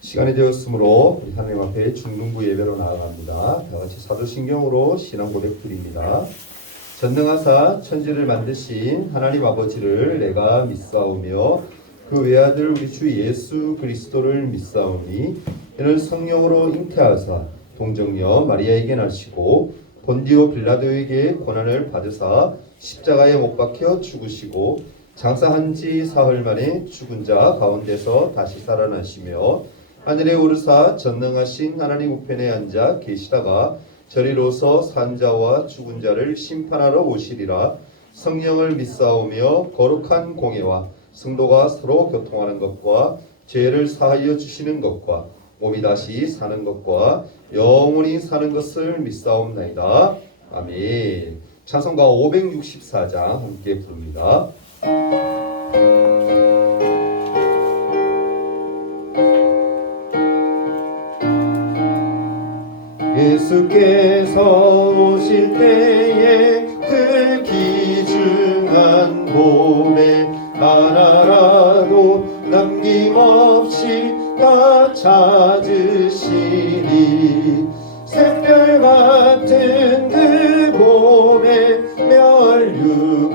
시간이 되었으므로 우리 하나님 앞에 중등부 예배로 나아갑니다. 다같이 사도신경으로 신앙 고백 드립니다. 전능하사 천지를 만드신 하나님 아버지를 내가 믿사오며 그 외아들 우리 주 예수 그리스도를 믿사오니 이는 성령으로 잉태하사 동정녀 마리아에게 나시고 본디오 빌라도에게 고난을 받으사 십자가에 못 박혀 죽으시고 장사한 지 사흘 만에 죽은 자 가운데서 다시 살아나시며 하늘에 오르사 전능하신 하나님 우편에 앉아 계시다가 저리로서 산 자와 죽은 자를 심판하러 오시리라. 성령을 믿사오며 거룩한 공예와 성도가 서로 교통하는 것과 죄를 사하여 주시는 것과 몸이 다시 사는 것과 영원히 사는 것을 믿사옵나이다. 아멘. 찬송가 564장 함께 부릅니다. 예수께서 오실 때에 그 귀중한 봄에 하나라도 남김없이 다 찾으시리. 샛별 같은 그 봄에 멸류관에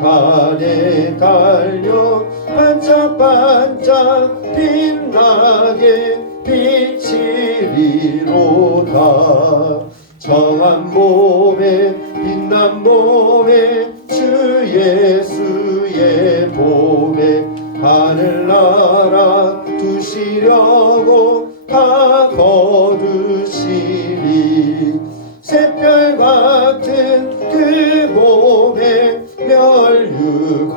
달려 반짝반짝 빛나게 비치리로다. 정한 몸에 빛난 몸에 주 예수의 봄에 하늘나라 두시려고 다 거두시리. 샛별 같은 그 봄에 멸류관에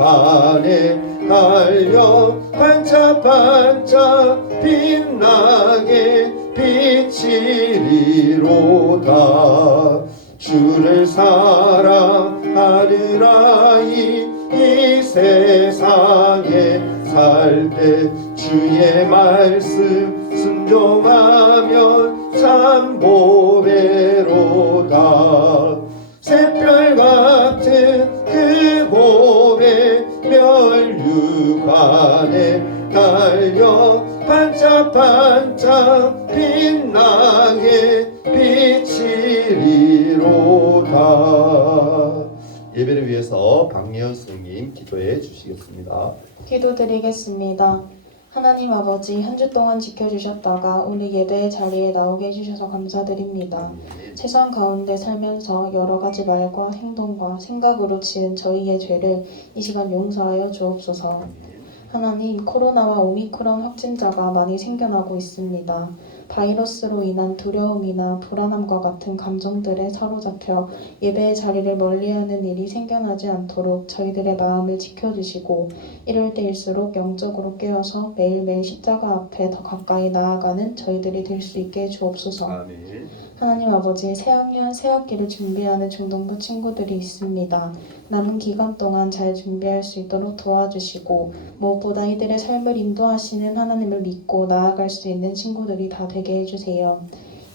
달려 반짝반짝 빛나게 비치리로다. 주를 사랑하느라 이 세상에 살 때 주의 말씀 순종하면 참 보배로다. 샛별 같은 그 봄에 멸류관에 달려 반짝반짝 빛나게 비치리로다. 예배를 위해서 박예현 선생님 기도해 주시겠습니다. 기도드리겠습니다. 하나님 아버지, 한 주 동안 지켜주셨다가 오늘 예배의 자리에 나오게 해주셔서 감사드립니다. 세상 가운데 살면서 여러 가지 말과 행동과 생각으로 지은 저희의 죄를 이 시간 용서하여 주옵소서. 하나님, 코로나와 오미크론 확진자가 많이 생겨나고 있습니다. 바이러스로 인한 두려움이나 불안함과 같은 감정들에 사로잡혀 예배의 자리를 멀리하는 일이 생겨나지 않도록 저희들의 마음을 지켜주시고, 이럴 때일수록 영적으로 깨어서 매일매일 십자가 앞에 더 가까이 나아가는 저희들이 될 수 있게 해주옵소서. 아멘. 하나님 아버지, 새학년 새학기를 준비하는 중등부 친구들이 있습니다. 남은 기간 동안 잘 준비할 수 있도록 도와주시고, 무엇보다 이들의 삶을 인도하시는 하나님을 믿고 나아갈 수 있는 친구들이 다 되게 해주세요.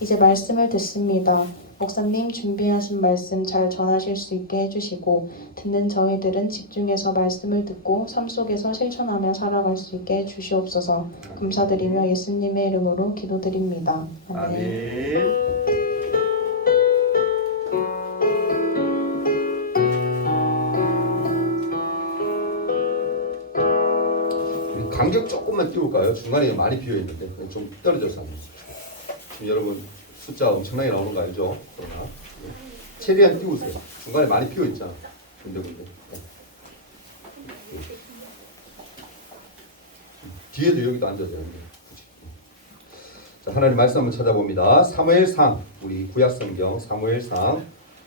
이제 말씀을 듣습니다. 목사님 준비하신 말씀 잘 전하실 수 있게 해주시고, 듣는 저희들은 집중해서 말씀을 듣고 삶 속에서 실천하며 살아갈 수 있게 해주시옵소서. 감사드리며 예수님의 이름으로 기도드립니다. 아멘. 아멘. 간격 조금만 띄울까요? 중간에 많이 비어있는데 좀 떨어져서 하면. 지금 여러분 숫자 엄청나게 나오는 거 알죠? 그러나 최대한 띄우세요. 중간에 많이 비어있잖아. 근데 뒤에도 여기도 앉아야 되는데. 자, 하나님 말씀 한번 찾아봅니다. 사무엘상, 우리 구약성경 사무엘상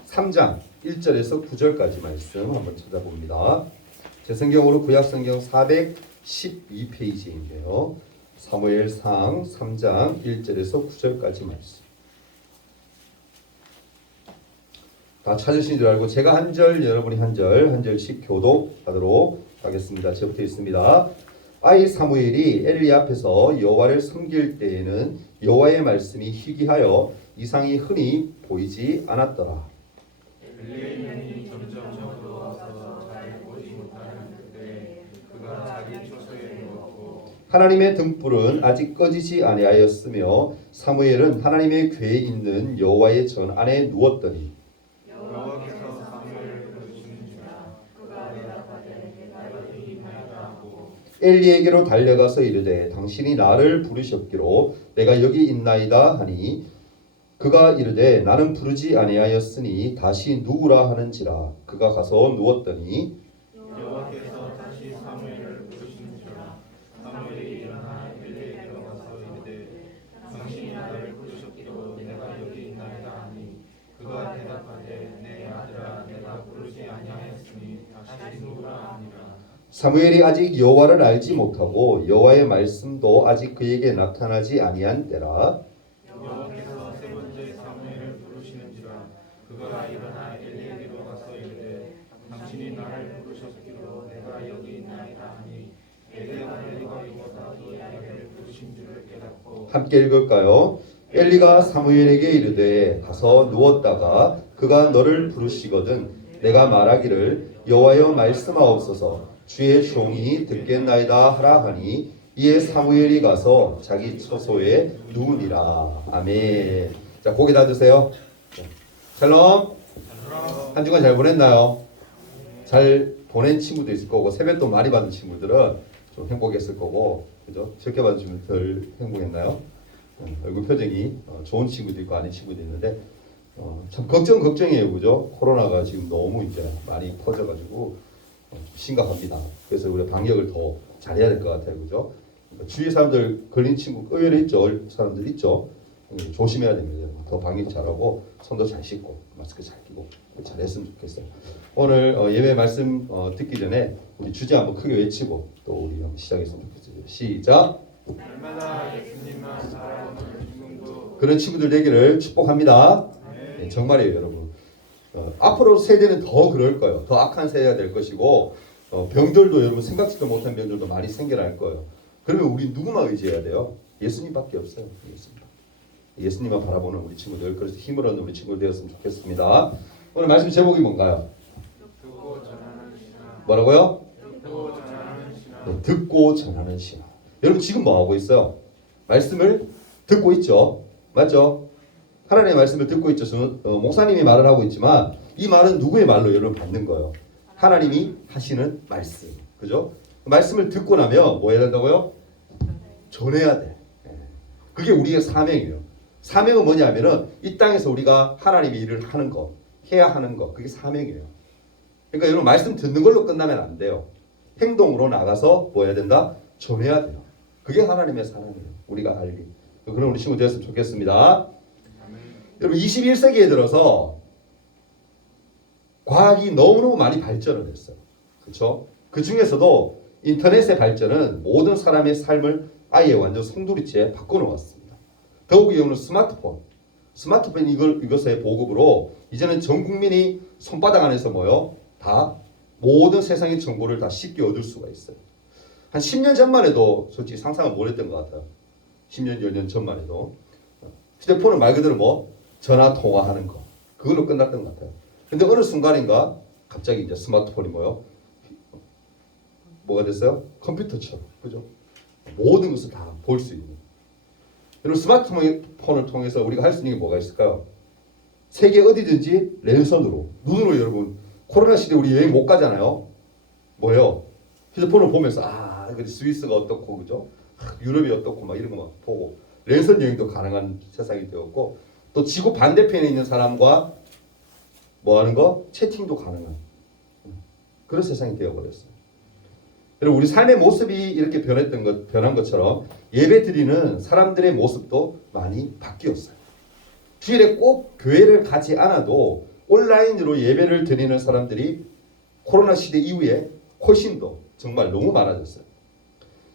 3장 1절에서 9절까지 말씀 한번 찾아봅니다. 제 성경으로 구약성경 412페이지인데요. 사무엘상 3장 1절에서 9절까지 말씀. 다 찾으신 줄 알고 제가 한 절, 여러분이 한 절, 한 절씩 교독하도록 하겠습니다. 저부터 있습니다. 아이 사무엘이 엘리 앞에서 여호와를 섬길 때에는 여호와의 말씀이 희귀하여 이상이 흔히 보이지 않았더라. 엘리의 눈이 점점 저물어와서 잘 보지 못하는 그때 그가 자기 처소에 누웠고 하나님의 등불은 아직 꺼지지 아니하였으며 사무엘은 하나님의 궤에 있는 여호와의 전 안에 누웠더니 여호와께서 사무엘을 부르시는지라 그가 대답하되 내가 여기 있나이다 하고 엘리에게로 달려가서 이르되 당신이 나를 부르셨기로 내가 여기 있나이다 하니 그가 이르되 나는 부르지 아니하였으니 다시 누우라 하는지라 그가 가서 누웠더니 여호와께서 다시 사무엘을 부르시는지라 사무엘이 일어나 엘리에게로 가서 이르되 당신이 나를 부르셨기로 내가 여기 있나이다 하니 그가 대답하되 내 아들아 내가 부르지 아니하였으니 다시 누우라 하니라. 사무엘이 아직 여호와를 알지 못하고 여호와의 말씀도 아직 그에게 나타나지 아니한 때라. 여호와께서 세 번째 사무엘을 부르시는지라 그가 일어나 엘리에게로 가서 이르되 당신이 나를 부르셨기로 내가 여기 있나이다 하니 엘리가 이보다 이 아이를 부르신 줄을 깨닫고 함께 읽을까요? 엘리가 사무엘에게 이르되 가서 누웠다가 그가 너를 부르시거든 내가 말하기를 여호와여 말씀하옵소서 주의 종이 듣겠나이다 하라 하니 이에 사무엘이 가서 자기 처소에 누우니라. 아멘. 자, 고개 다 드세요. 샬롬. 한 주간 잘 보냈나요? 잘 보낸 친구도 있을 거고 세뱃돈 많이 받은 친구들은 좀 행복했을 거고 그죠? 적게 받은 친구는 덜 행복했나요? 얼굴 표정이 좋은 친구도 있고 아닌 친구도 있는데 참 걱정이에요, 그죠? 코로나가 지금 너무 이제 많이 퍼져가지고 심각합니다. 그래서 우리 방역을 더 잘해야 될 것 같아요, 그죠? 주위 사람들 걸린 친구 의외로 있죠, 사람들 있죠. 조심해야 됩니다. 더 방역 잘하고 손도 잘 씻고 마스크 잘 끼고 잘했으면 좋겠어요. 오늘 예배 말씀 듣기 전에 우리 주제 한번 크게 외치고 또 우리 한번 시작했으면 좋겠어요. 시작. 날마다 예수님만 살아오는 중등부 그런 친구들 되기를 축복합니다. 네, 정말이에요, 여러분. 앞으로 세대는 더 그럴 거예요. 더 악한 세대가 될 것이고 병들도 여러분 생각지도 못한 병들도 많이 생겨날 거예요. 그러면 우리 누구만 의지해야 돼요? 예수님밖에 없어요. 예수님만 바라보는 우리 친구들, 그래서 힘을 얻는 우리 친구들 되었으면 좋겠습니다. 오늘 말씀 제목이 뭔가요? 듣고 전하는 신앙 뭐라고요? 듣고 전하는 신앙 네, 듣고 전하는 신앙. 여러분 지금 뭐 하고 있어요? 말씀을 듣고 있죠. 맞죠? 하나님의 말씀을 듣고 있죠. 목사님이 말을 하고 있지만 이 말은 누구의 말로 여러분 받는 거예요? 하나님이 하시는 말씀. 그죠? 말씀을 듣고 나면 뭐 해야 된다고요? 전해야 돼. 그게 우리의 사명이에요. 사명은 뭐냐면은 이 땅에서 우리가 하나님의 일을 하는 거, 해야 하는 거, 그게 사명이에요. 그러니까 여러분 말씀 듣는 걸로 끝나면 안 돼요. 행동으로 나가서 뭐 해야 된다? 전해야 돼요. 그게 하나님의 사명이에요. 우리가 알 일. 그런 우리 친구 되었으면 좋겠습니다. 여러분 21세기에 들어서 과학이 너무너무 많이 발전을 했어요. 그렇죠? 그 중에서도 인터넷의 발전은 모든 사람의 삶을 아예 완전 송두리째 바꿔놓았습니다. 더욱이 오늘 스마트폰 이것의 보급으로 이제는 전 국민이 손바닥 안에서 뭐요? 다 모든 세상의 정보를 다 쉽게 얻을 수가 있어요. 한 10년 전만 해도 솔직히 상상을 못했던 것 같아요. 10년, 10년 전만 해도 휴대폰은 말 그대로 뭐 전화 통화하는 거 그걸로 끝났던 것 같아요. 근데 어느 순간인가 갑자기 이제 스마트폰이 뭐가 됐어요? 컴퓨터처럼, 그죠? 모든 것을 다 볼 수 있는. 여러분 스마트폰을 통해서 우리가 할 수 있는 게 뭐가 있을까요? 세계 어디든지 랜선으로, 눈으로 여러분 코로나 시대 우리 여행 못 가잖아요. 뭐예요? 휴대폰을 보면서 스위스가 어떻고, 그죠? 유럽이 어떻고 막 이런 거 막 보고 랜선 여행도 가능한 세상이 되었고 또 지구 반대편에 있는 사람과 뭐 하는 거? 채팅도 가능한 그런 세상이 되어버렸어요. 여러분 우리 삶의 모습이 이렇게 변한 것처럼 예배 드리는 사람들의 모습도 많이 바뀌었어요. 주일에 꼭 교회를 가지 않아도 온라인으로 예배를 드리는 사람들이 코로나 시대 이후에 훨씬 더 정말 너무 많아졌어요.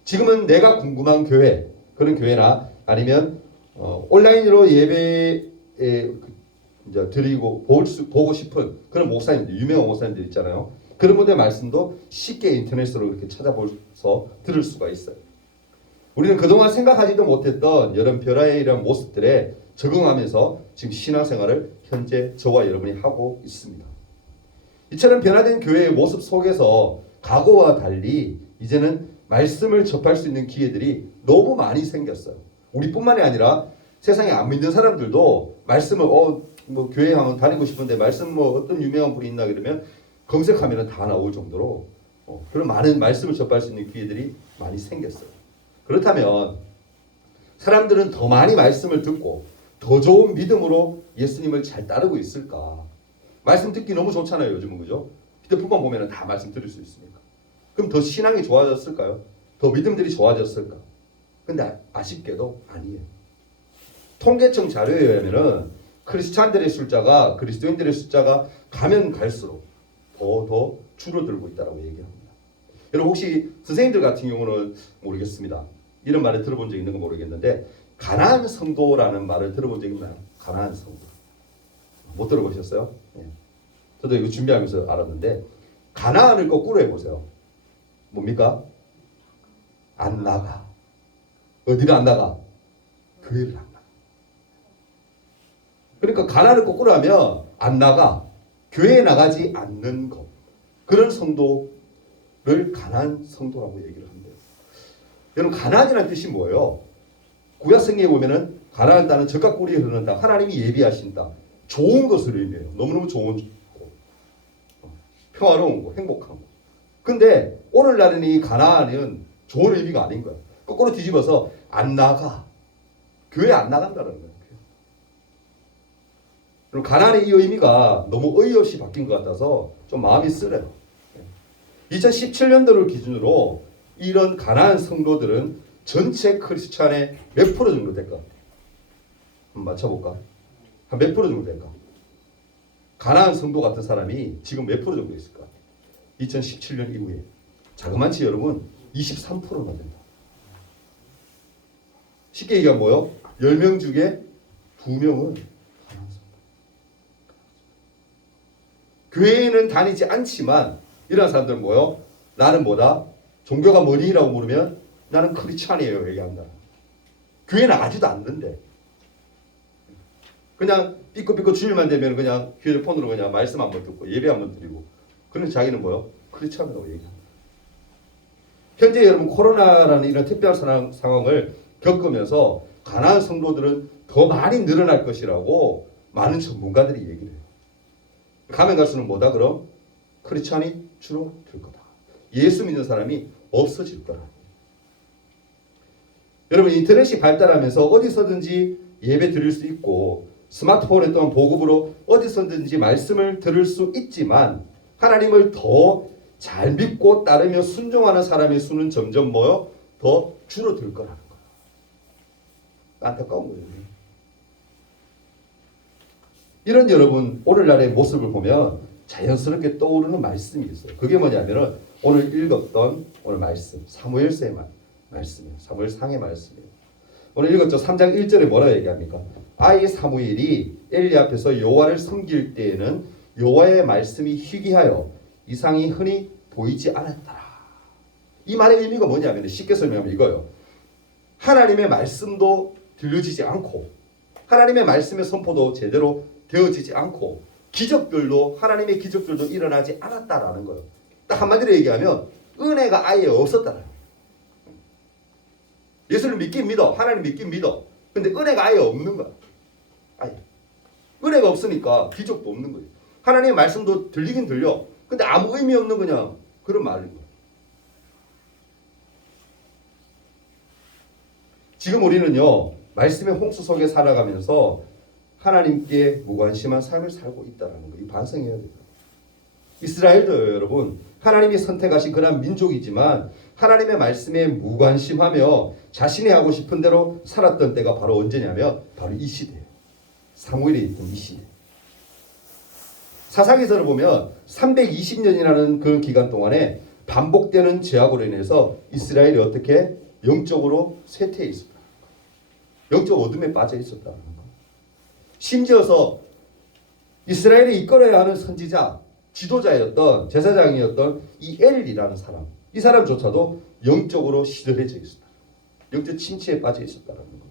지금은 내가 궁금한 교회, 그런 교회나 아니면 온라인으로 예배에 이제 드리고 보고 싶은 그런 목사님들, 유명한 목사님들 있잖아요. 그런 분들의 말씀도 쉽게 인터넷으로 이렇게 찾아보서 들을 수가 있어요. 우리는 그동안 생각하지도 못했던 여러 변화의 모습들에 적응하면서 지금 신앙생활을 현재 저와 여러분이 하고 있습니다. 이처럼 변화된 교회의 모습 속에서 과거와 달리 이제는 말씀을 접할 수 있는 기회들이 너무 많이 생겼어요. 우리뿐만이 아니라 세상에 안 믿는 사람들도 말씀을 뭐 교회 한번 다니고 싶은데 말씀 뭐 어떤 유명한 분이 있나 그러면 검색하면 다 나올 정도로 그런 많은 말씀을 접할 수 있는 기회들이 많이 생겼어요. 그렇다면 사람들은 더 많이 말씀을 듣고 더 좋은 믿음으로 예수님을 잘 따르고 있을까? 말씀 듣기 너무 좋잖아요, 요즘은. 그죠? 휴대폰만 보면 다 말씀 들을 수 있으니까. 그럼 더 신앙이 좋아졌을까요? 더 믿음들이 좋아졌을까? 근데 아쉽게도 아니에요. 통계청 자료에 의하면은 크리스찬들의 숫자가, 그리스도인들의 숫자가 가면 갈수록 더 줄어들고 있다고 얘기합니다. 여러분 혹시 선생님들 같은 경우는 모르겠습니다. 이런 말을 들어본 적 있는 건 모르겠는데 가나안 성도라는 말을 들어본 적 있나요? 가나안 성도. 못 들어보셨어요? 예. 저도 이거 준비하면서 알았는데 가나안을 거꾸로 해보세요. 뭡니까? 안 나가. 어디를 안 나가? 교회를 안 나가. 그러니까 가나안을 거꾸로 하면 안 나가. 교회에 나가지 않는 것. 그런 성도를 가나안 성도라고 얘기를 한대요. 여러분 가나안이라는 뜻이 뭐예요? 구약 성경에 보면은 가나안 땅은 젖과 꿀이 흐르는 땅, 하나님이 예비하신 땅, 좋은 것을 의미해요. 너무너무 좋은 거, 평화로운 거, 행복한 거. 근데 오늘날은 이 가나안은 좋은 의미가 아닌 거예요. 거꾸로 뒤집어서 안 나가, 교회 안 나간다는 거예요. 그럼 가나안의 이 의미가 너무 어이없이 바뀐 것 같아서 좀 마음이 쓰려요. 2017년도를 기준으로 이런 가나안 성도들은 전체 크리스찬의 몇 프로 정도 될까? 한번 맞춰볼까? 한 몇 프로 정도 될까? 가나안 성도 같은 사람이 지금 몇 프로 정도 있을까? 2017년 이후에 자그마치 여러분 23%나 된다. 쉽게 얘기하면 뭐요? 10명 중에 2명은 가나안 성도. 교회에는 다니지 않지만 이런 사람들은 뭐요? 나는 뭐다? 종교가 뭐니라고 물으면 나는 크리스찬이에요 얘기한다. 교회 나가지도 않는데 그냥 삐끗삐끗 주일만 되면 그냥 휴대폰으로 그냥 말씀 한번 듣고 예배 한번 드리고 그래서 자기는 뭐요? 크리스찬이라고 얘기한다. 현재 여러분 코로나라는 이런 특별한 상황을 겪으면서 가나안 성도들은 더 많이 늘어날 것이라고 많은 전문가들이 얘기를 해요. 가면 갈수록 뭐다 그럼? 크리스찬이 줄어들 거다. 예수 믿는 사람이 없어질 거라. 여러분 인터넷이 발달하면서 어디서든지 예배 드릴 수 있고 스마트폰에 또한 보급으로 어디서든지 말씀을 들을 수 있지만 하나님을 더 잘 믿고 따르며 순종하는 사람의 수는 점점 뭐요? 더 줄어들 거라는 거예요. 안타까운 거예요. 이런 여러분 오늘날의 모습을 보면 자연스럽게 떠오르는 말씀이 있어요. 그게 뭐냐면은 오늘 읽었던 오늘 말씀 사무엘서의 말씀이에요. 사무엘상의 말씀이에요. 오늘 읽었죠. 3장 1절에 뭐라고 얘기합니까? 아이 사무엘이 엘리 앞에서 여호와를 섬길 때에는 여호와의 말씀이 희귀하여 이상이 흔히 보이지 않았더라. 이 말의 의미가 뭐냐면 쉽게 설명하면 이거예요. 하나님의 말씀도 들려지지 않고 하나님의 말씀의 선포도 제대로 되어지지 않고 하나님의 기적들도 일어나지 않았다라는 거예요. 딱 한마디로 얘기하면 은혜가 아예 없었다는 거예요. 예수를 믿긴 믿어. 하나님 믿긴 믿어. 근데 은혜가 아예 없는 거야. 아예. 은혜가 없으니까 기적도 없는 거예요. 하나님의 말씀도 들리긴 들려. 근데 아무 의미 없는 그냥 그런 말인 거예요. 지금 우리는요. 말씀의 홍수 속에 살아가면서 하나님께 무관심한 삶을 살고 있다는 거. 이 반성해야 돼요. 이스라엘도 여러분 하나님이 선택하신 그런 민족이지만 하나님의 말씀에 무관심하며 자신이 하고 싶은 대로 살았던 때가 바로 언제냐면 바로 이 시대예요. 사무엘에 있던 이 시대. 사사기서를 보면 320년이라는 그 기간 동안에 반복되는 죄악으로 인해서 이스라엘이 어떻게 영적으로 쇠퇴해 있었다. 영적 어둠에 빠져 있었다는 거. 심지어서 이스라엘이 이끌어야 하는 선지자, 지도자였던 제사장이었던 이 엘이라는 사람, 이 사람조차도 영적으로 시들해져 있었다. 영적 침체에 빠져 있었다는 거.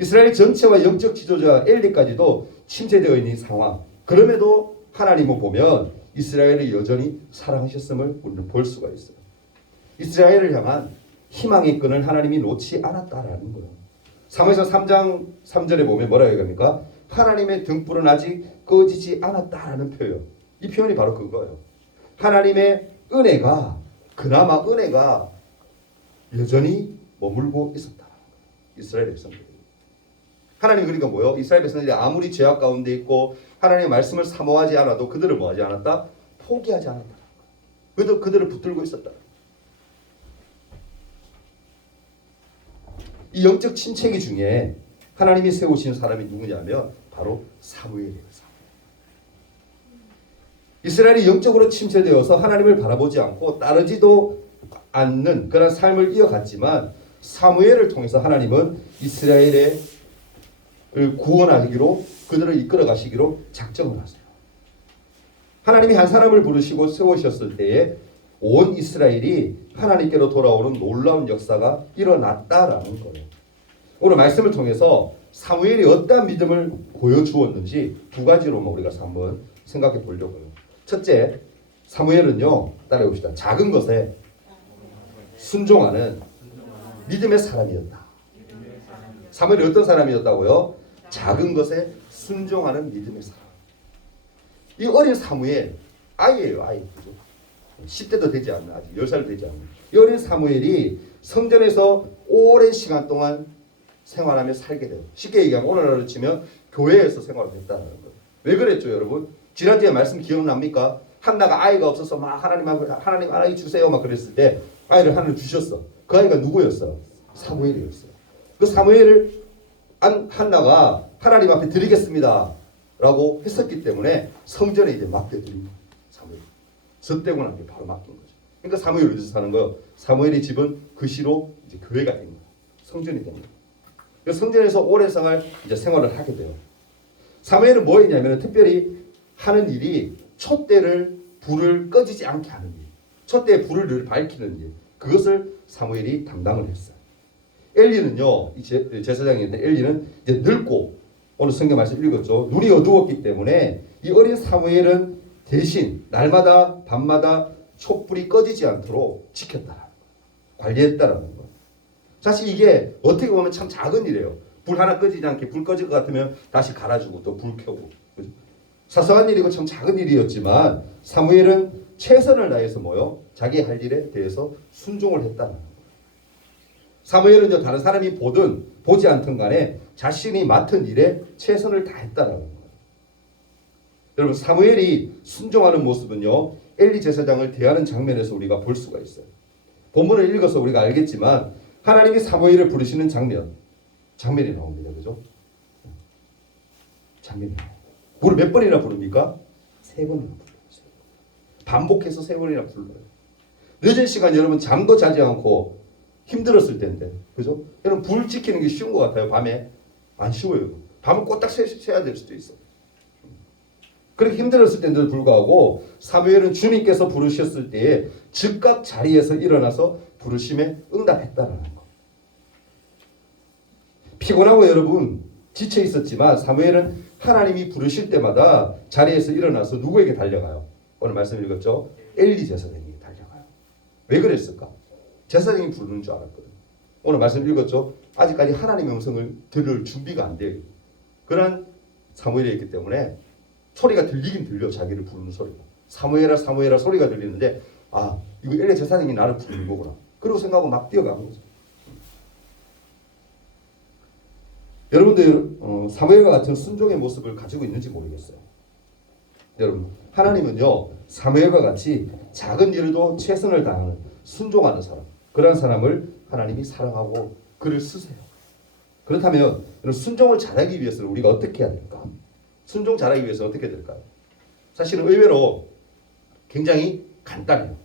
이스라엘 전체와 영적 지도자 엘리까지도 침체되어 있는 상황. 그럼에도 하나님은 보면 이스라엘을 여전히 사랑하셨음을 우리는 볼 수가 있어요. 이스라엘을 향한 희망의 끈을 하나님이 놓지 않았다라는 거예요. 사무엘서 3장 3절에 보면 뭐라고 얘기합니까? 하나님의 등불은 아직 꺼지지 않았다라는 표현. 이 표현이 바로 그거예요. 하나님의 은혜가, 그나마 은혜가 여전히 머물고 있었다. 이스라엘 백성들. 하나님 그러니까 뭐요? 이스라엘 백성들이 아무리 죄악 가운데 있고 하나님의 말씀을 사모하지 않아도 그들을 뭐하지 않았다? 포기하지 않았다. 그들을 붙들고 있었다. 이 영적 침체기 중에 하나님이 세우신 사람이 누구냐면 바로 사무엘이에요. 이스라엘이 영적으로 침체되어서 하나님을 바라보지 않고 따르지도 않는 그런 삶을 이어갔지만 사무엘을 통해서 하나님은 이스라엘의 구원하기로 그들을 이끌어 가시기로 작정을 하세요. 하나님이 한 사람을 부르시고 세우셨을 때에 온 이스라엘이 하나님께로 돌아오는 놀라운 역사가 일어났다라는 거예요. 오늘 말씀을 통해서 사무엘이 어떠한 믿음을 보여주었는지 두 가지로만 우리가 한번 생각해 보려고요. 첫째, 사무엘은요, 따라해봅시다. 작은 것에 순종하는 믿음의 사람이었다. 사무엘이 어떤 사람이었다고요? 작은 것에 순종하는 믿음의 사람. 이 어린 사무엘, 아이예요, 아이. 10대도 되지 않는, 아직 10살도 되지 않는 이 어린 사무엘이 성전에서 오랜 시간 동안 생활하며 살게 돼요. 쉽게 얘기하면 오늘날로 치면 교회에서 생활을 했다는 거예요. 왜 그랬죠, 여러분? 지난주에 말씀 기억납니까? 한나가 아이가 없어서 막 하나님 아이 주세요 막 그랬을 때 아이를 하나님 주셨어. 그 아이가 누구였어? 사무엘이었어요. 그 사무엘을 한나가 하나님 앞에 드리겠습니다 라고 했었기 때문에 성전에 이제 맡겨드린 거예요. 사무엘. 젖대고 게 바로 맡긴 거죠. 그러니까 사무엘이 어디서 사는 거예요? 사무엘의 집은 그 시로 이제 교회가 된 거예요. 성전이 된 거예요. 그래서 성전에서 오랜 생활을 하게 돼요. 사무엘은 뭐 했냐면 특별히 하는 일이 촛대를 불을 꺼지지 않게 하는 일, 촛대에 불을 늘 밝히는 일, 그것을 사무엘이 담당을 했어요. 엘리는요, 제사장인데 엘리는 이제 늙고 오늘 성경 말씀 읽었죠. 눈이 어두웠기 때문에 이 어린 사무엘은 대신 날마다 밤마다 촛불이 꺼지지 않도록 지켰다라는 거예요. 관리했다라는 거예요. 사실 이게 어떻게 보면 참 작은 일이에요. 불 하나 꺼지지 않게 불 꺼질 것 같으면 다시 갈아주고 또 불 켜고. 그죠? 사소한 일이고 참 작은 일이었지만 사무엘은 최선을 다해서 뭐요? 자기 할 일에 대해서 순종을 했다는 거예요. 사무엘은요, 다른 사람이 보든 보지 않든 간에 자신이 맡은 일에 최선을 다했다는 거예요. 여러분, 사무엘이 순종하는 모습은요, 엘리 제사장을 대하는 장면에서 우리가 볼 수가 있어요. 본문을 읽어서 우리가 알겠지만 하나님이 사무엘을 부르시는 장면이 나옵니다. 그죠? 장면이 나와요. 불을 몇 번이나 부릅니까? 3번이나 불러요. 반복해서 3번이나 불러요. 늦은 시간 여러분 잠도 자지 않고 힘들었을 텐데, 그죠? 여러분 불 지키는 게 쉬운 것 같아요. 밤에 안 쉬워요. 밤은 꼬딱 새야 될 수도 있어. 그렇게 힘들었을 때도 불구하고 사무엘은 주님께서 부르셨을 때에 즉각 자리에서 일어나서 부르심에 응답했다라는 거. 피곤하고 여러분 지쳐 있었지만 사무엘은 하나님이 부르실 때마다 자리에서 일어나서 누구에게 달려가요? 오늘 말씀 읽었죠? 엘리 제사장에게 달려가요. 왜 그랬을까? 제사장이 부르는 줄 알았거든. 오늘 말씀 읽었죠? 아직까지 하나님의 음성을 들을 준비가 안 돼요. 그런 사무엘이었기 때문에 소리가 들리긴 들려. 자기를 부르는 소리가. 사무엘아 사무엘아 소리가 들리는데 아 이거 엘리 제사장이 나를 부르는 거구나. 그러고 생각하고 막 뛰어간 거죠. 여러분들 사무엘과 같은 순종의 모습을 가지고 있는지 모르겠어요. 여러분 하나님은요 사무엘과 같이 작은 일에도 최선을 다하는 순종하는 사람, 그런 사람을 하나님이 사랑하고 그를 쓰세요. 그렇다면 순종을 잘하기 위해서는 우리가 어떻게 해야 될까? 순종 잘하기 위해서 어떻게 될까요? 사실은 의외로 굉장히 간단해요.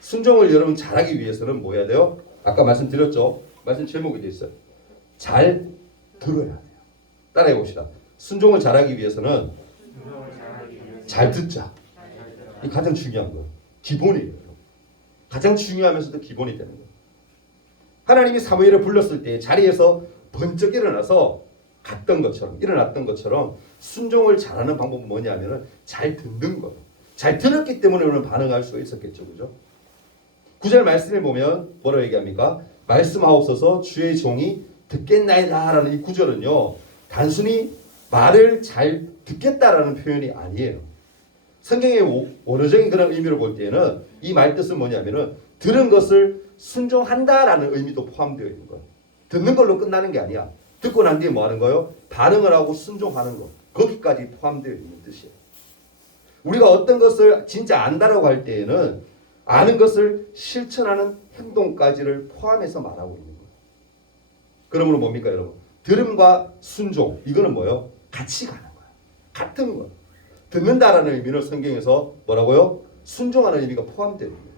순종을 여러분 잘하기 위해서는 뭐 해야 돼요? 아까 말씀드렸죠? 말씀 제목이 돼 있어요. 잘 들어야 돼요. 따라해 봅시다. 순종을 잘하기 위해서는 잘 듣자. 이 가장 중요한 거예요. 기본이에요. 가장 중요하면서도 기본이 되는 거예요. 하나님이 사무엘을 불렀을 때 자리에서 번쩍 일어나서 일어났던 것처럼 순종을 잘하는 방법은 뭐냐면은 잘 듣는 거예요. 잘 들었기 때문에 오늘 반응할 수가 있었겠죠, 그죠? 9절 말씀에 보면 뭐라고 얘기합니까? 말씀하옵소서 주의 종이 듣겠나이다 라는 이 구절은요, 단순히 말을 잘 듣겠다라는 표현이 아니에요. 성경의 원어적인 그런 의미로 볼 때는 이 말 뜻은 뭐냐면은 들은 것을 순종한다라는 의미도 포함되어 있는 거예요. 듣는 걸로 끝나는 게 아니야. 듣고 난 뒤에 뭐 하는 거예요? 반응을 하고 순종하는 거. 거기까지 포함되어 있는 뜻이에요. 우리가 어떤 것을 진짜 안다라고 할 때에는 아는 것을 실천하는 행동까지를 포함해서 말하고 있는 거예요. 그러므로 뭡니까 여러분? 들음과 순종, 이거는 뭐예요? 같이 가는 거예요. 같은 거예요. 듣는다라는 의미는 성경에서 뭐라고요? 순종하는 의미가 포함되어 있는 거예요.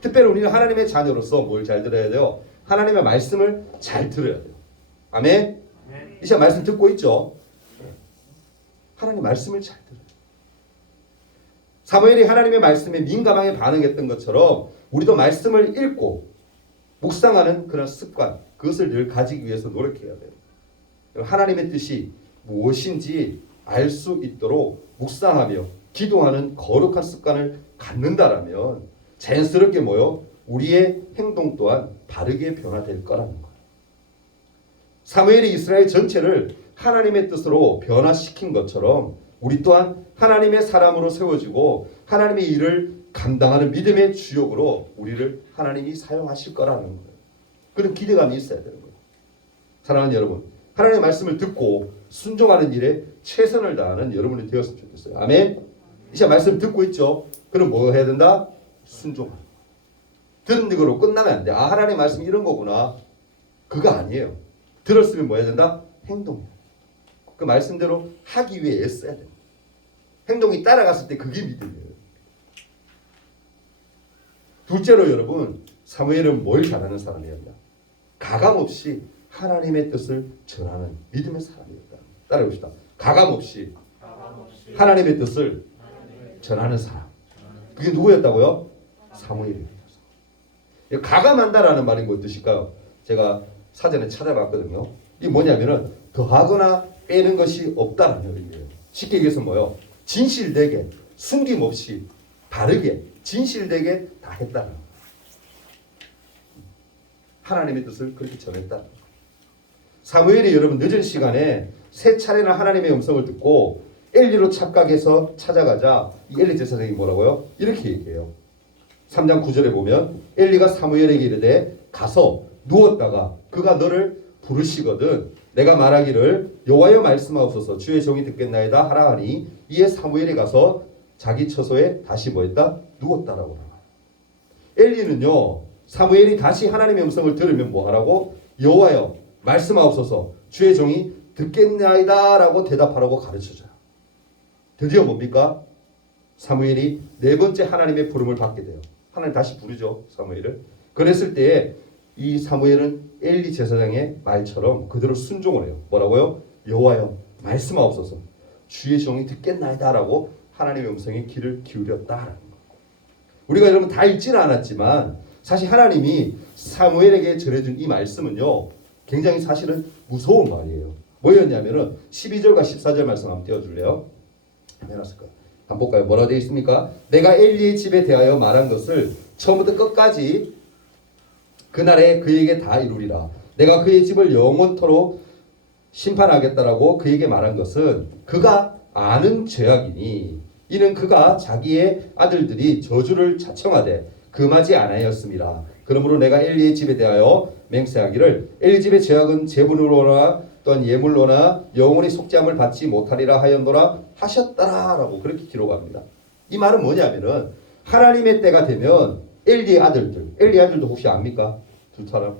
특별히 우리는 하나님의 자녀로서 뭘 잘 들어야 돼요? 하나님의 말씀을 잘 들어야 돼요. 아멘? 이 시간 말씀 듣고 있죠? 하나님 말씀을 잘 들어요. 사무엘이 하나님의 말씀에 민감하게 반응했던 것처럼 우리도 말씀을 읽고 묵상하는 그런 습관, 그것을 늘 가지기 위해서 노력해야 돼요. 하나님의 뜻이 무엇인지 알 수 있도록 묵상하며 기도하는 거룩한 습관을 갖는다라면 자연스럽게 뭐요? 우리의 행동 또한 바르게 변화될 거라는 거예요. 사무엘이 이스라엘 전체를 하나님의 뜻으로 변화시킨 것처럼 우리 또한 하나님의 사람으로 세워지고 하나님의 일을 감당하는 믿음의 주역으로 우리를 하나님이 사용하실 거라는 거예요. 그런 기대감이 있어야 되는 거예요. 사랑하는 여러분, 하나님의 말씀을 듣고 순종하는 일에 최선을 다하는 여러분이 되었으면 좋겠어요. 아멘? 이제 말씀 듣고 있죠? 그럼 뭐 해야 된다? 순종하는 거예요. 듣는 거로 끝나면 안 돼. 아, 하나님의 말씀이 이런 거구나. 그거 아니에요. 들었으면 뭐 해야 된다? 행동해야 돼. 그 말씀대로 하기 위해 애써야 돼. 행동이 따라갔을 때 그게 믿음이에요. 둘째로 여러분, 사무엘은 뭘 잘하는 사람이었냐? 가감없이 하나님의 뜻을 전하는 믿음의 사람이었다. 따라해봅시다. 가감없이 하나님의 뜻을 전하는 사람. 그게 누구였다고요? 사무엘이었어요. 가감한다라는 말이 뭐 뜻일까요? 제가 사전에 찾아봤거든요. 이게 뭐냐면은 더하거나 빼는 것이 없다라는 의미예요. 쉽게 얘기해서 뭐요? 진실되게, 숨김없이, 바르게, 진실되게 다 했다는 거예요. 하나님의 뜻을 그렇게 전했다는 거예요. 사무엘이 여러분 늦은 시간에 세 차례나 하나님의 음성을 듣고 엘리로 착각해서 찾아가자 이 엘리 제사장이 뭐라고요? 이렇게 얘기해요. 3장 9절에 보면 엘리가 사무엘에게 이르되 가서 누웠다가 그가 너를 부르시거든 내가 말하기를 여호와여 말씀하옵소서 주의 종이 듣겠나이다 하라 하니 이에 사무엘이 가서 자기 처소에 다시 뭐했다? 누웠다라고 나와요. 엘리는요 사무엘이 다시 하나님의 음성을 들으면 뭐 하라고? 여호와여 말씀하옵소서 주의 종이 듣겠나이다 라고 대답하라고 가르쳐줘요. 드디어 뭡니까? 사무엘이 네 번째 하나님의 부름을 받게 돼요. 하나님 다시 부르죠 사무엘을. 그랬을 때에 이 사무엘은 엘리 제사장의 말처럼 그대로 순종을 해요. 뭐라고요? 여호와여 말씀하옵소서 주의 종이 듣겠나이다 라고 하나님의 음성에 귀를 기울였다라는 거. 우리가 여러분 다 읽지는 않았지만 사실 하나님이 사무엘에게 전해준 이 말씀은요 굉장히 사실은 무서운 말이에요. 뭐였냐면은 12절과 14절 말씀 한번 띄워줄래요? 해놨을 거예요. 한번 볼까요? 뭐라고 되어 있습니까? 내가 엘리의 집에 대하여 말한 것을 처음부터 끝까지 그날에 그에게 다 이루리라. 내가 그의 집을 영원토록 심판하겠다라고 그에게 말한 것은 그가 아는 죄악이니 이는 그가 자기의 아들들이 저주를 자청하되 금하지 아니하였음이라. 그러므로 내가 엘리의 집에 대하여 맹세하기를 엘리 집의 죄악은 제물로나 또한 예물로나 영원히 속죄함을 받지 못하리라 하였노라 하셨더라라고 그렇게 기록합니다. 이 말은 뭐냐면은 하나님의 때가 되면 엘리의 아들도 혹시 압니까? 두 사람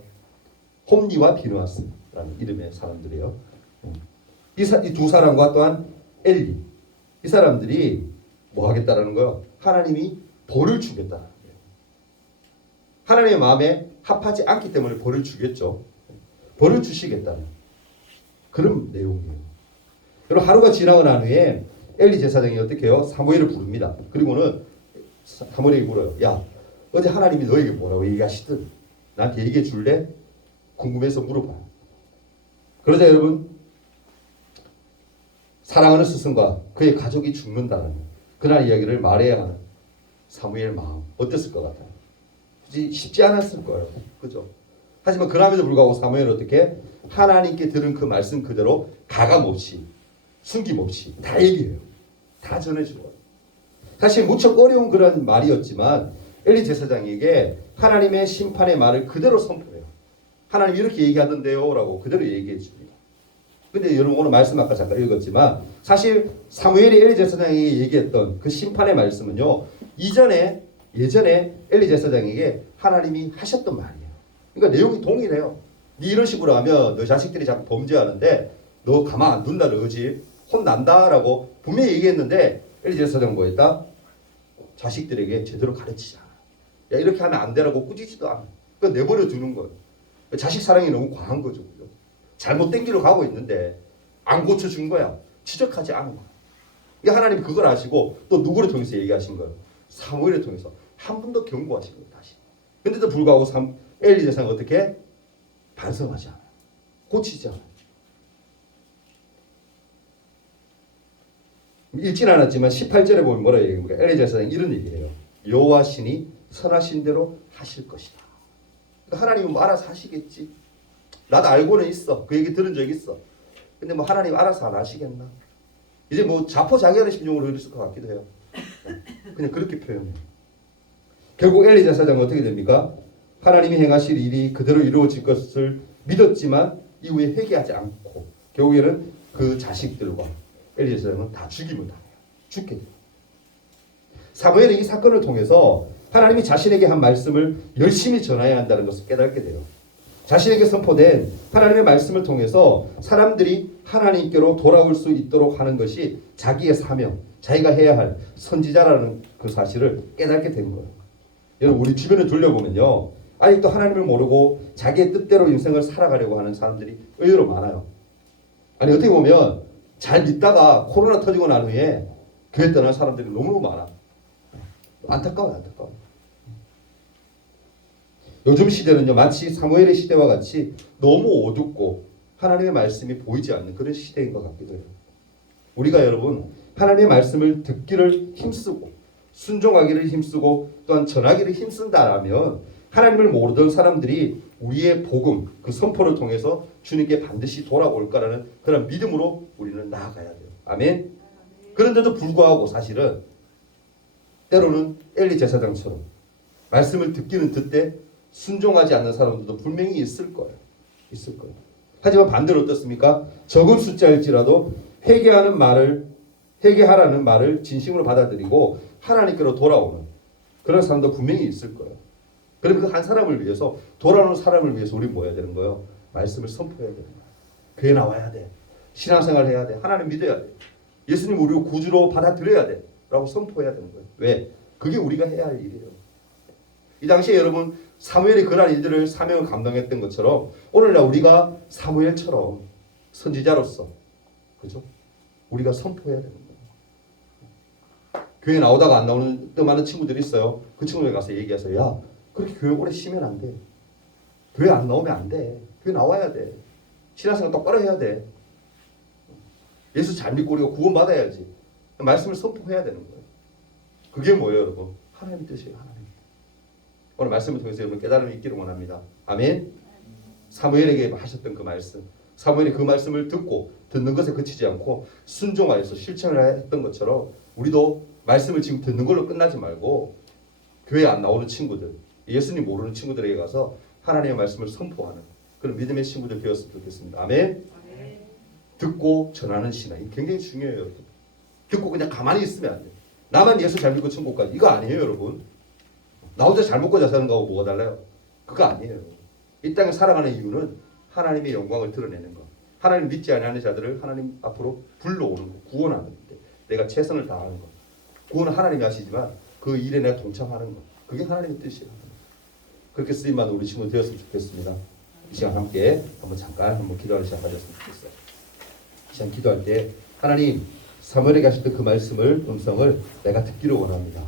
홈니와 비느하스라는 이름의 사람들이에요. 이 두 사람과 또한 엘리 이 사람들이 뭐 하겠다라는 거예요? 하나님이 벌을 주겠다라는 거예요. 하나님의 마음에 합하지 않기 때문에 벌을 주겠죠. 벌을 주시겠다는 그런 내용이에요. 여러분 하루가 지나고 난 후에 엘리 제사장이 어떻게 해요? 사무엘을 부릅니다. 그리고는 사무엘에게 물어요. 야 어제 하나님이 너에게 뭐라고 얘기하시든 나한테 얘기해 줄래? 궁금해서 물어봐. 그러자 여러분 사랑하는 스승과 그의 가족이 죽는다는 그날 이야기를 말해야 하는 사무엘 마음 어땠을 것 같아요? 쉽지 않았을 거예요. 그죠? 하지만 그럼에도 불구하고 사무엘은 어떻게 하나님께 들은 그 말씀 그대로 가감없이 숨김없이 다 얘기해요. 다 전해주고. 사실 무척 어려운 그런 말이었지만 엘리 제사장에게 하나님의 심판의 말을 그대로 선포해요. 하나님 이렇게 얘기하던데요 라고 그대로 얘기해 줍니다. 근데 여러분 오늘 말씀 아까 잠깐 읽었지만 사실 사무엘이 엘리 제사장에게 얘기했던 그 심판의 말씀은요 예전에 엘리 제사장에게 하나님이 하셨던 말이에요. 그러니까 내용이 동일해요. 네 이런 식으로 하면 너 자식들이 자꾸 범죄하는데 너 가만 안 둔다 너지 혼난다라고 분명히 얘기했는데 엘리 제사장은 뭐 했다? 자식들에게 제대로 가르치지 않아. 야 이렇게 하면 안 되라고 꾸짖지도 않아. 그러니까 내버려 두는 거예요. 자식 사랑이 너무 과한 거죠. 그죠? 잘못된 길로 가고 있는데 안 고쳐준 거야. 지적하지 않은 거야. 그러니까 하나님 그걸 아시고 또 누구를 통해서 얘기하신 거예요? 사무엘을 통해서 한 번 더 경고하신 거예요. 다시. 근데도 불구하고 엘리 제사장은 어떻게? 반성하지 않아요. 고치지 않아요. 읽진 않았지만 18절에 보면 뭐라 얘기합니까? 엘리 제사장이 이런 얘기해요. 여호와 신이 선하신 대로 하실 것이다. 그러니까 하나님은 뭐 알아서 하시겠지. 나도 알고는 있어. 그 얘기 들은 적 있어. 근데 뭐 하나님 알아서 안 하시겠나? 이제 뭐 자포자기하는 심정으로 들었을 것 같기도 해요. 그냥 그렇게 표현해요. 결국 엘리 제사장은 어떻게 됩니까? 하나님이 행하실 일이 그대로 이루어질 것을 믿었지만 이후에 회개하지 않고 결국에는 그 자식들과 엘리 제사장은 다 죽임을 당해요. 죽게 돼요. 사무엘이 이 사건을 통해서 하나님이 자신에게 한 말씀을 열심히 전해야 한다는 것을 깨닫게 돼요. 자신에게 선포된 하나님의 말씀을 통해서 사람들이 하나님께로 돌아올 수 있도록 하는 것이 자기의 사명, 자기가 해야 할 선지자라는 그 사실을 깨닫게 된 거예요. 여러분 우리 주변을 둘러보면요. 아직도 하나님을 모르고 자기의 뜻대로 인생을 살아가려고 하는 사람들이 의외로 많아요. 아니 어떻게 보면 잘 믿다가 코로나 터지고 난 후에 교회 떠난 사람들이 너무 많아. 안타까워요. 요즘 시대는요 마치 사무엘의 시대와 같이 너무 어둡고 하나님의 말씀이 보이지 않는 그런 시대인 것 같기도 해요. 우리가 여러분 하나님의 말씀을 듣기를 힘쓰고 순종하기를 힘쓰고 또한 전하기를 힘쓴다라면 하나님을 모르던 사람들이 우리의 복음 그 선포를 통해서 주님께 반드시 돌아올 거라는 그런 믿음으로 우리는 나아가야 돼요. 아멘. 그런데도 불구하고 사실은 때로는 엘리 제사장처럼 말씀을 듣기는 듣되 순종하지 않는 사람들도 분명히 있을 거예요. 하지만 반대로 어떻습니까? 적은 숫자일지라도 회개하라는 말을 진심으로 받아들이고 하나님께로 돌아오는 그런 사람도 분명히 있을 거예요. 그럼 그 한 사람을 위해서 돌아오는 사람을 위해서 우리 뭐 해야 되는 거예요? 말씀을 선포해야 되는 거예요. 교회 나와야 돼. 신앙생활 해야 돼. 하나님 믿어야 돼. 예수님 우리 구주로 받아들여야 돼. 라고 선포해야 되는 거예요. 왜? 그게 우리가 해야 할 일이에요. 이 당시에 여러분 사무엘이 그러한 일들을 사명을 감당했던 것처럼 오늘날 우리가 사무엘처럼 선지자로서 그죠? 우리가 선포해야 되는 거예요. 교회 나오다가 안 나오는 또 많은 친구들이 있어요. 그 친구들 가서 얘기해서 야 그렇게 교회 오래 쉬면 안 돼. 교회 안 나오면 안 돼. 교회 나와야 돼. 신앙생활 똑바로 해야 돼. 예수 잘 믿고 우리가 구원 받아야지. 말씀을 선포해야 되는 거예요. 그게 뭐예요, 여러분? 하나님의 뜻이에요, 하나님. 오늘 말씀을 통해서 여러분 깨달음이 있기를 원합니다. 아멘. 사무엘에게 하셨던 그 말씀, 사무엘이 그 말씀을 듣고 듣는 것에 그치지 않고 순종하여서 실천을 했던 것처럼 우리도 말씀을 지금 듣는 걸로 끝나지 말고 교회 안 나오는 친구들, 예수님 모르는 친구들에게 가서 하나님의 말씀을 선포하는 그런 믿음의 친구들 되었으면 좋겠습니다. 아멘. 듣고 전하는 신앙, 이 굉장히 중요해요. 듣고 그냥 가만히 있으면 안 돼요. 나만 예수 잘 믿고 천국 가지 이거 아니에요, 여러분. 나 혼자 잘 먹고 잘 사는 거하고 뭐가 달라요? 그거 아니에요. 이 땅에 살아가는 이유는 하나님의 영광을 드러내는 것. 하나님 믿지 않는 자들을 하나님 앞으로 불러오는 것, 구원하는 것. 내가 최선을 다하는 것. 구원은 하나님이 하시지만 그 일에 내가 동참하는 것. 그게 하나님의 뜻이에요. 그렇게 쓰임받은 우리 친구 되었으면 좋겠습니다. 이 시간 함께 한번 기도하는 시간 가졌으면 좋겠어요. 이 시간 기도할 때 하나님 사무엘에게 하셨던 그 말씀을 음성을 내가 듣기를 원합니다.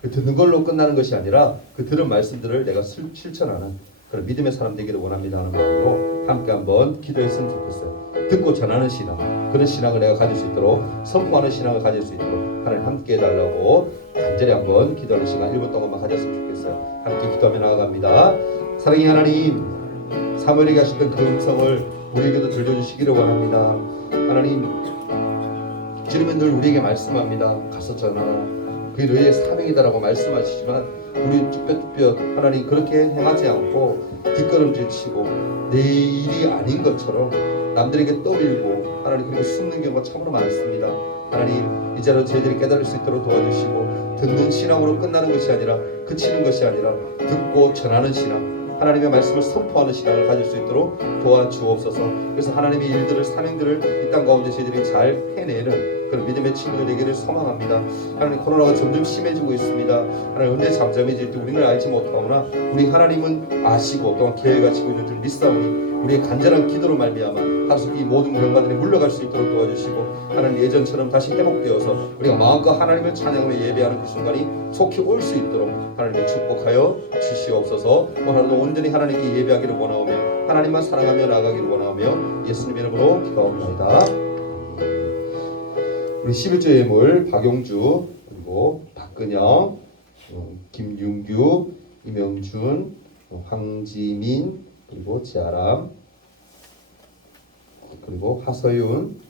그 듣는 걸로 끝나는 것이 아니라 그 들은 말씀들을 내가 실천하는 그런 믿음의 사람 되기를 원합니다 하는 마음으로 함께 한번 기도했으면 좋겠어요. 듣고 전하는 신앙, 그런 신앙을 내가 가질 수 있도록 선포하는 신앙을 가질 수 있도록 하나님 함께 해달라고 간절히 한번 기도하는 시간 1분 동안만 가졌으면 좋겠어요. 함께 기도하며 나아갑니다. 사랑의 하나님, 사무엘에게 하셨던 그 음성을 우리에게도 들려주시기를 원합니다. 하나님, 주님은 늘 우리에게 말씀합니다. 가서 전하라. 그게 너희의 사명이다라고 말씀하시지만 우리 쭈뼛쭈뼛 하나님 그렇게 행하지 않고 뒷걸음질 치고 내 일이 아닌 것처럼 남들에게 떠밀고 하나님 그렇게 숨는 경우가 참으로 많습니다. 하나님, 이 자로 저희들이 깨달을 수 있도록 도와주시고 듣는 신앙으로 끝나는 것이 아니라 그치는 것이 아니라 듣고 전하는 신앙, 하나님의 말씀을 선포하는 시간을 가질 수 있도록 도와주옵소서. 그래서 하나님의 일들을, 사명들을 이 땅 가운데 저희들이 잘 해내는 그런 믿음의 친구들 되기를 소망합니다. 하나님, 코로나가 점점 심해지고 있습니다. 하나님, 언제 잠잠해질지 우리는 알지 못하오나 우리 하나님은 아시고 또한 계획하시고 있는 줄 믿사오니 우리의 간절한 기도로 말미암아 하루속히 이 모든 병마들이 물러갈 수 있도록 도와주시고 하나님, 예전처럼 다시 회복되어서 우리가 마음껏 하나님을 찬양하며 예배하는 그 순간이 속히 올 수 있도록 하나님을 축복하여 주시옵소서. 오늘 하루도 온전히 하나님께 예배하기를 원하오며 하나님만 사랑하며 나아가기를 원하오며 예수님 이름으로 기도합니다. 우리 11조 예물 박용주, 그리고 박근영, 김윤규, 이명준, 황지민, 그리고 지아람, 그리고 하서윤,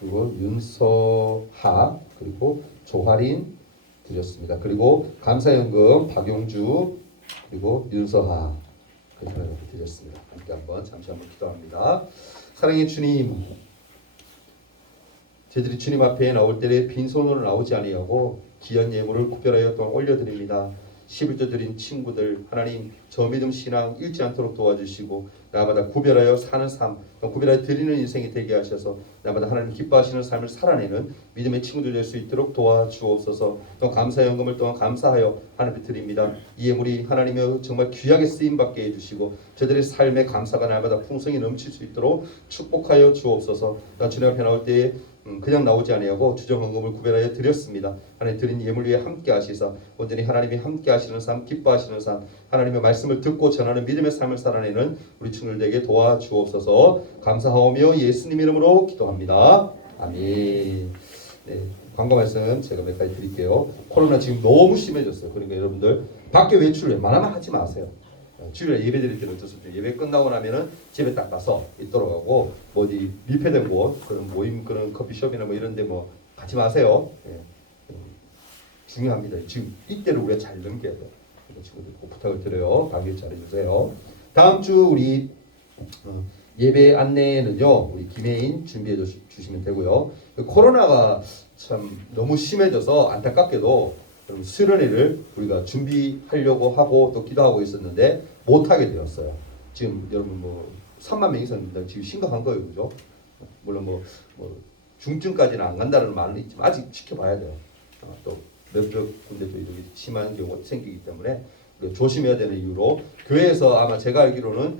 그리고 윤서하, 그리고 조화린 드렸습니다. 그리고 감사연금 박용주, 그리고 윤서하 그렇게 드렸습니다. 함께 잠시 한번 기도합니다. 사랑의 주님, 저희들이 주님 앞에 나올 때에 빈손으로 나오지 아니하고 귀한 예물을 구별하여 또 올려드립니다. 11조 드린 친구들, 하나님 저 믿음 신앙 잃지 않도록 도와주시고 나마다 구별하여 사는 삶, 구별하여 드리는 인생이 되게 하셔서 나마다 하나님 기뻐하시는 삶을 살아내는 믿음의 친구들 될 수 있도록 도와주옵소서. 또 감사연금을 또한 감사하여 하나님께 드립니다. 이 예물이 하나님의 정말 귀하게 쓰임받게 해주시고 저들의 삶의 감사가 날마다 풍성히 넘칠 수 있도록 축복하여 주옵소서. 나 주님 앞에 나올 때에 그냥 나오지 아니하고 주정헌금을 구별하여 드렸습니다. 하나님 드린 예물 위에 함께 하시사 온전히 하나님이 함께 하시는 삶, 기뻐하시는 삶, 하나님의 말씀을 듣고 전하는 믿음의 삶을 살아내는 우리 친구들에게 도와주옵소서. 감사하오며 예수님 이름으로 기도합니다. 아멘. 네, 광고 말씀 제가 몇 가지 드릴게요. 코로나 지금 너무 심해졌어요. 그러니까 여러분들 밖에 외출 웬만하면 하지 마세요. 주일에 예배 드릴 때는 어떻습니까? 예배 끝나고 나면은 집에 딱 가서 있도록 하고 뭐 어디 밀폐된 곳 그런 모임 그런 커피숍이나 뭐 이런데 뭐 가지 마세요. 예. 중요합니다. 지금 이때를 우리가 잘 넘겨야 돼요. 친구들 꼭 부탁을 드려요. 감기 잘해주세요. 다음 주 우리 예배 안내는요 우리 김혜인 준비해 주시면 되고요. 코로나가 참 너무 심해져서 안타깝게도 수련회를 우리가 준비하려고 하고 또 기도하고 있었는데 못하게 되었어요. 지금 여러분 뭐 3만 명 이상입니다. 지금 심각한 거예요, 그죠? 물론 뭐 중증까지는 안 간다는 말은 있지만 아직 지켜봐야 돼요. 또 몇몇 군데도 이렇게 심한 경우가 생기기 때문에 조심해야 되는 이유로 교회에서 아마 제가 알기로는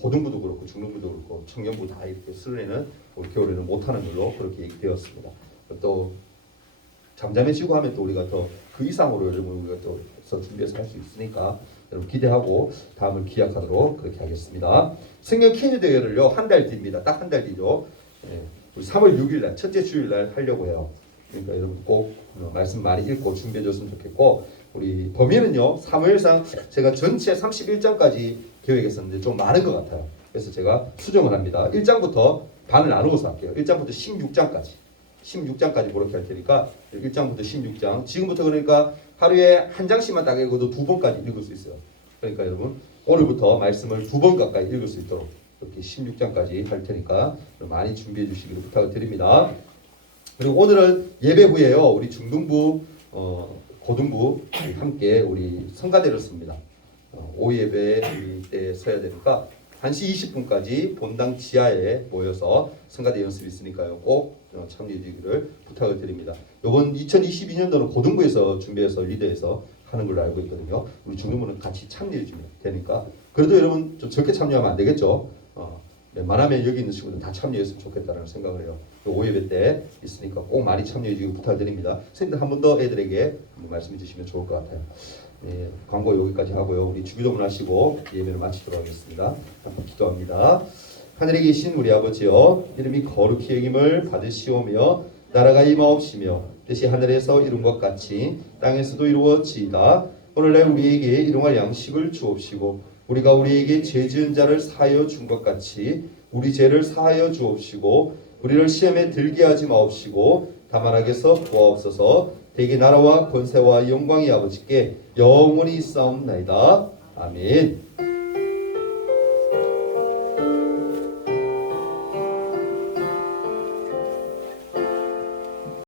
고등부도 그렇고 중등부도 그렇고 청년부 다 이렇게 수련회는 올 겨울에는 못하는 걸로 그렇게 얘기되었습니다. 또 잠잠해지고 하면 또 우리가 더 그 이상으로 여러분 우리가 또 준비해서 할 수 있으니까 여러분 기대하고 다음을 기약하도록 그렇게 하겠습니다. 성경 퀴즈 대회를요 한 달 뒤입니다. 딱 한 달 뒤죠. 예, 우리 3월 6일 날 첫째 주일 날 하려고 해요. 그러니까 여러분 꼭 말씀 많이 읽고 준비해 줬으면 좋겠고 우리 범위는요 사무엘상 제가 전체 31장까지 계획했었는데 좀 많은 것 같아요. 그래서 제가 수정을 합니다. 1장부터 반을 나누어서 할게요. 1장부터 16장까지 그렇게 할 테니까 1장부터 16장 지금부터 그러니까 하루에 한 장씩만 딱 읽어도 2번까지 읽을 수 있어요. 그러니까 여러분 오늘부터 말씀을 2번 가까이 읽을 수 있도록 이렇게 16장까지 할 테니까 많이 준비해 주시기를 부탁을 드립니다. 그리고 오늘은 예배 후에요 우리 중등부 고등부 함께 우리 성가대를 씁니다. 오후 예배 때 서야 되니까 1시 20분까지 본당 지하에 모여서 성가대 연습이 있으니까요. 꼭 참여해 주기를 부탁을 드립니다. 이번 2022년도는 고등부에서 준비해서 리더해서 하는 걸로 알고 있거든요. 우리 중등부는 같이 참여해 주면 되니까 그래도 여러분 좀 적게 참여하면 안 되겠죠. 웬만하면 여기 있는 친구들 다 참여했으면 좋겠다는 생각을 해요. 오후 예배 때 있으니까 꼭 많이 참여해 주기를 부탁드립니다. 선생님들 한 번 더 애들에게 말씀해 주시면 좋을 것 같아요. 네, 광고 여기까지 하고요. 우리 주기도문 하시고 예배를 마치도록 하겠습니다. 기도합니다. 하늘에 계신 우리 아버지여, 이름이 거룩히 여김을 받으시오며 나라가 임하옵시며 뜻이 하늘에서 이룬 것 같이 땅에서도 이루어지이다. 오늘날 우리에게 일용할 양식을 주옵시고 우리가 우리에게 죄 지은 자를 사하여 준 것 같이 우리 죄를 사하여 주옵시고 우리를 시험에 들게 하지 마옵시고 다만 악에서 구하옵소서. 대개 나라와 권세와 영광이 아버지께 영원히 있사옵나이다. 아멘.